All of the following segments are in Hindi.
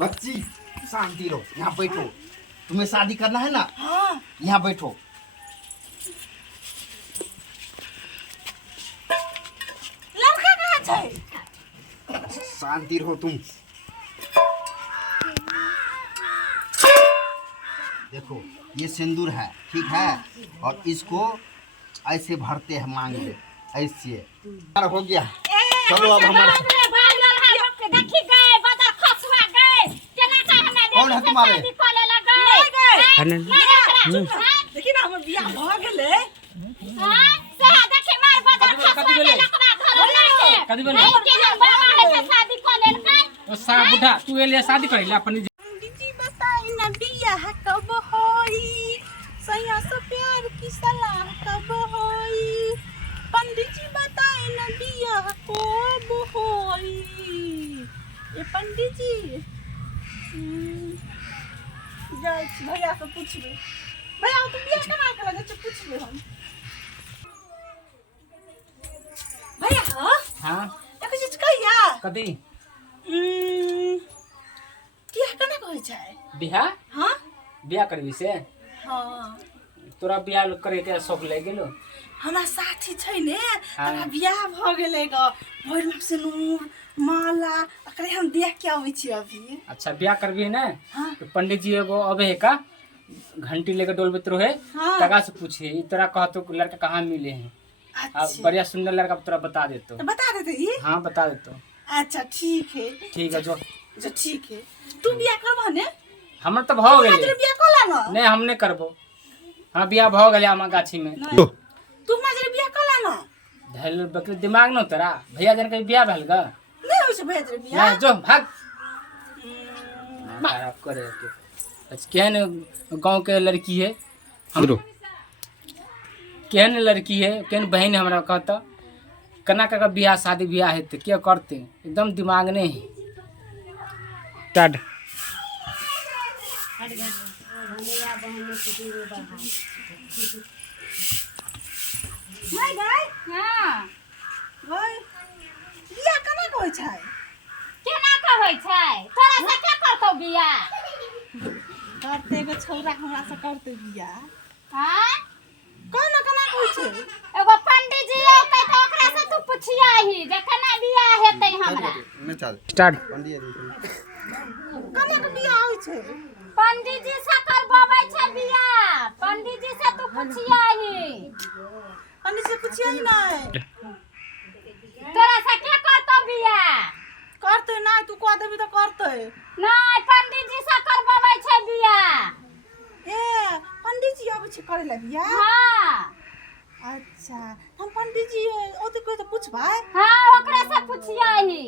बच्ची शांति रहो, यहाँ बैठो। तुम्हें शादी करना है ना? हाँ। यहाँ बैठो। लड़का कहाँ है? शांति रहो तुम। देखो ये सिंदूर है, ठीक है, और इसको ऐसे भरते हैं मांग में, ऐसे हो गया। चलो अब हमारा कौन है तुम्हारे? देखी ना हमर बियाह भ गेलै। सा बुढ़ा तू एलिया शादी करे ले अपन पंडितजी बताई ना बियाह कब होई, सैया से प्यार की सलाह कब होई। पंडितजी बताई ना बियाह कब होई। ये पंडितजी जाए भैया से पूछबे। भैया तू बियाह केना कर लगे पूछबे हम। भैया हां एक चीज कहिया कदी बियाह केना कहै छै? बियाह? हां बियाह करबी से? हां तोरा बियाह करे के शौक लाग गेलो? हमरा साथी छै ने, तकरा बियाह भ गेलै ग। भैरव से नूर माला अकरे हम देख के आबै छी अभी। अच्छा बियाह करबी ना? हाँ। तो पंडित जी एगो अबे है का घंटी लेके डोलबत रहे। हाँ। तगा से पूछे ई तोरा कहतो लड़का कहाँ मिले हैं? अच्छा बढ़िया सुंदर लड़का तोरा बता देतो। तो बता देते ही। हाँ बता देतो। अच्छा ठीक है। ठीक है जो ठीक है। तू बियाह करबा ने? हमर तो भ गेले। तू बियाह कला ना? नहीं हम नहीं करबो। हाँ बियाह भ गेले हम गाछी में। तू मजरे बियाह कला ना? धैल बकरी दिमाग न तोरा भैया जन के बियाह भेल ग? नहीं होय छै भैया बियाह। नहीं जो भाग खराब करे के। अच्छा केहन गांव के लड़की है हमरो? केहन लड़की है केहन बहन हमरा कहता कना का बियाह शादी बियाह हेते के करते एकदम दिमाग नहीं है। स्टार्ट नहीं गई? हां गई बियाह केना कहै छै? केना कहै छै? तोरा से के करतौ बियाह? करते एगो छौरा हमरा से करते बियाह। हां केना केना कहै छै? एगो पंडित जी औतै त ओकरा से तू पुछियाही जे केना बियाह हेतै हमरा। मैं चल स्टार्ट पंडित जी केना के बियाह होइ छै? पंडित जी से करबाबै छै बियाह। पंडित जी से तू पुछियाही। पंडित से पूछिए ही नहीं। तोरा से के करतौ बियाह? करते ना तू कह देबी तो करते। नहीं पंडित जी से करबाबै छै बियाह। ए पंडित जी आबै छै करे ला बियाह? हां अच्छा हम पंडित जी ओते कोई तो पूछबै? हां ओकरा से पुछियाही।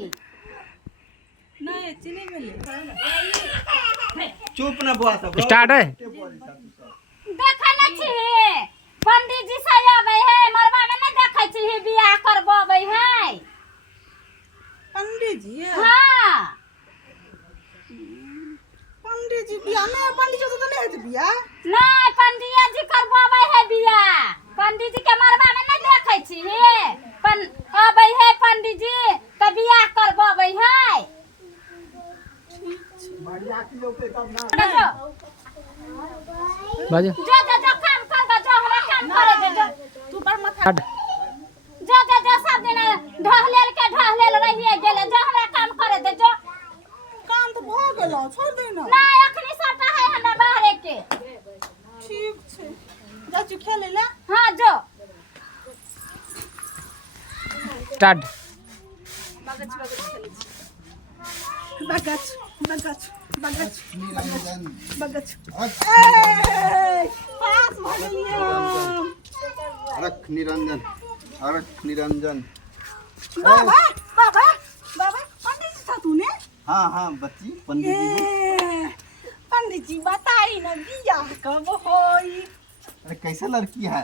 नहीं चिन्ह मिले। चुप ना बुआ सब। स्टार्ट है। देखै नै छी पंडित जी से आबै है मरबा में नै देखै छी बियाह करबाबै है। पंडित जी हां पंडित जी बियाह में पंडित जी तो नहीं होते बियाह। नहीं पंडित जी करबाबै है बियाह। पंडित जी के मरबा में नै देखै छी पन आबै है पंडित जी त बियाह करबाबै है। बढ़िया की होते तब ना। बाजे जो काम कर दो जो हमरा काम करे दे जो। तू पर माथा जो सब दिन ढहलेल रहिए गेले जो हमरा काम करे दे जो। काम तो भ गेलो छोड़ दे ना। नहीं अखनी सबटा है हमरा बाहरे के। ठीक छै जा तू खेले ला। हां जो स्टार्ट बगच बगच बगच निरंजन बगच अरे पास भ गेलिए। अरख निरंजन अरख निरंजन। बाबा बाबा बाबा पंडित जी था तूने? हाँ हाँ बच्ची पंडित जी हूँ। पंडित जी बताई ना बियाह कब होई? अरे कैसे लड़की है?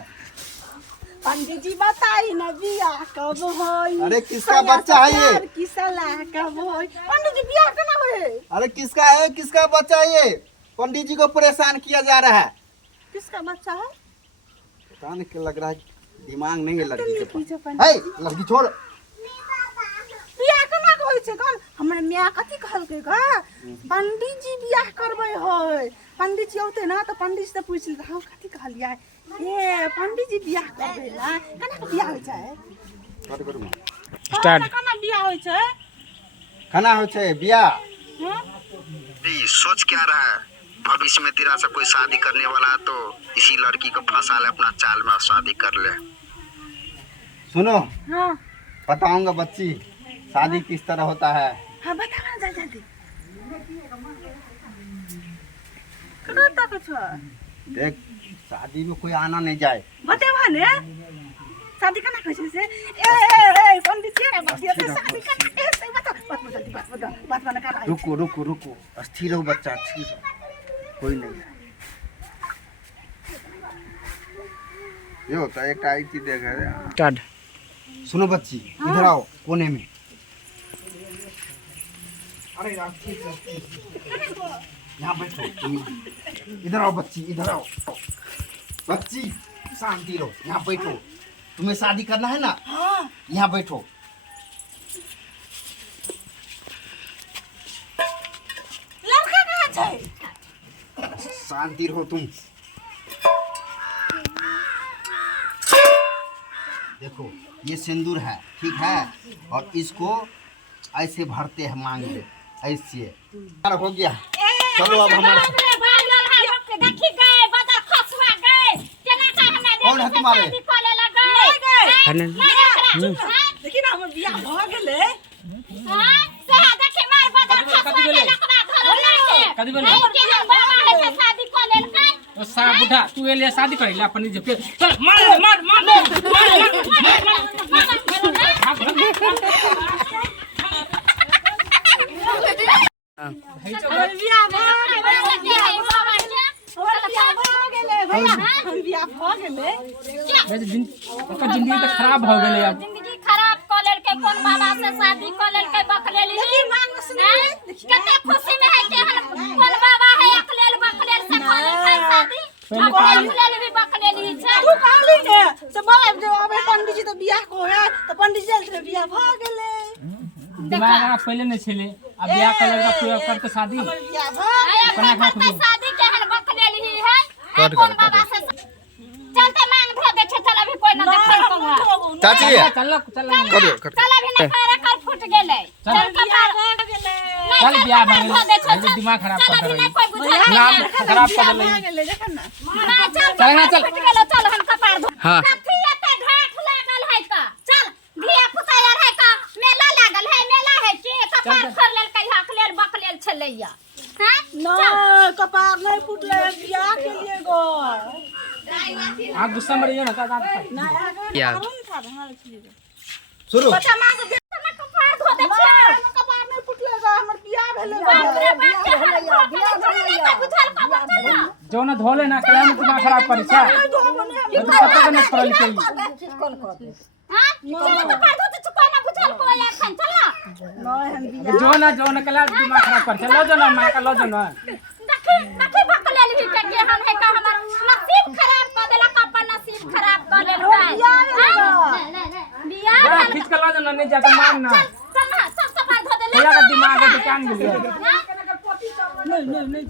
पंडित जी बताई ना बियाह कब होई? अरे किसका बच्चा है ये? की सलाह कब होई? पंडित जी बियाह केना होई? अरे किसका है किसका बच्चा है ये? पंडित जी को परेशान किया जा रहा है। किसका बच्चा है? पता नहीं क्या लग रहा है दिमाग नहीं है लड़की के पंडित जी पास। है लड़की छोड़। बियाह केना होइ छै कल हमर माय कथी कहलकै गा पंडित जी बियाह करबै है पंडित जी औते ना तो पंडित से पूछ ले हम कथी कहलियै ए पंडित जी बियाह करबै ला केना के बियाह होइ छै कट करू स्टार्ट केना बियाह होइ छै खाना हो छै बिया सोच क्या रहा है भविष्य में तेरा से कोई शादी करने वाला है तो इसी लड़की को फंसा ले अपना चाल में और शादी कर ले। सुनो हां बताऊंगा बच्ची शादी किस तरह होता है। हां बता ना जल्दी कना तक छ देख शादी में कोई आना नहीं जाए बतेवा ने शादी करना कैसे से ए पंडित जी ने बतिया से शादी करना ए सही बता जल्दी बात बना कर रुको रुको रुको स्थिर हो बच्चा स्थिर हो कोई नहीं है ये होता है एक आई चीज देखा स्टार्ट सुनो बच्ची इधर आओ कोने में अरे यहाँ बैठो तुम इधर आओ बच्ची इधर आओ बच्ची शांति रहो यहाँ बैठो तुम्हें शादी करना है ना यहाँ बैठो लड़का कहाँ छै शांति रहो तुम देखो ये सिंदूर है ठीक है और इसको ऐसे भरते हैं मांग में ऐसे हो गया चलो अब हमारा कौन है तुम्हारे देखी ना हमर बियाह भ गेलै तो सा बुढ़ा तू ए लिए शादी कर ले अपन जे फिर चल मार मार मार बियाह भ गेलै जिंदगी तो खराब हो गेलै अब जिंदगी खराब क लेलकै कोन बाबा से शादी क लेलकै बकलेली कते खुशी में है कि कोन बाबा है अकलेल बकलेल से क लेलकै शादी अब अकलेल भी बकलेली छै तू कहली ने से बाबा जब आबे पंडित जी तो बियाह को है तो पंडित जी से बियाह भ गेलै दिमाग पहले नहीं छले अब बियाह कर लेगा तू करके शादी बियाह भ आया करते शादी के हल बकलेली है कोन बाबा से चलते मांग धो दे छै चल अभी कोई ना देखल कोगा चाची चल चल चल अभी ना कर फुट गेलै चल कपार हो गेलै चल बियाह भ गेलै दिमाग खराब कर रही कोई बुझा नाम खराब कर भ रही गेलै देख ना चल ना चल फुट गेलो चल हम कपार धो हां कथी एते घाट लागल है का चल धिया पुता यार है का मेला लागल है मेला है कि कपार फोड़ लेल कहि हकलेल बकलेल छलैया हां ना कपार नहीं फुटले बियाह के लिए गो आप गुस्सा में रहिए ना का ना यार सुनो बच्चा मां के कपार धो दे छै कपार नहीं फुटले गा हमर बियाह भेलै बाप रे बाप बुझल का जो ना धोले ना कला में दिमाग खराब करी छै तो पता के ना छोड़ल के हां चल कपार धो दे कोई ना बुझल को या खन चल ना जो ना कला दिमाग खराब कर चलो जो ना मां का लो जो ना देखी बकलेल भी के हम है का हमर नसीब खराब कर देला अपन नसीब खराब कर देल बियाह जा खींच के लो जो ना नहीं जाता मान ना चल ना सब कपार धो दे भैया का दिमाग है दुकान में नहीं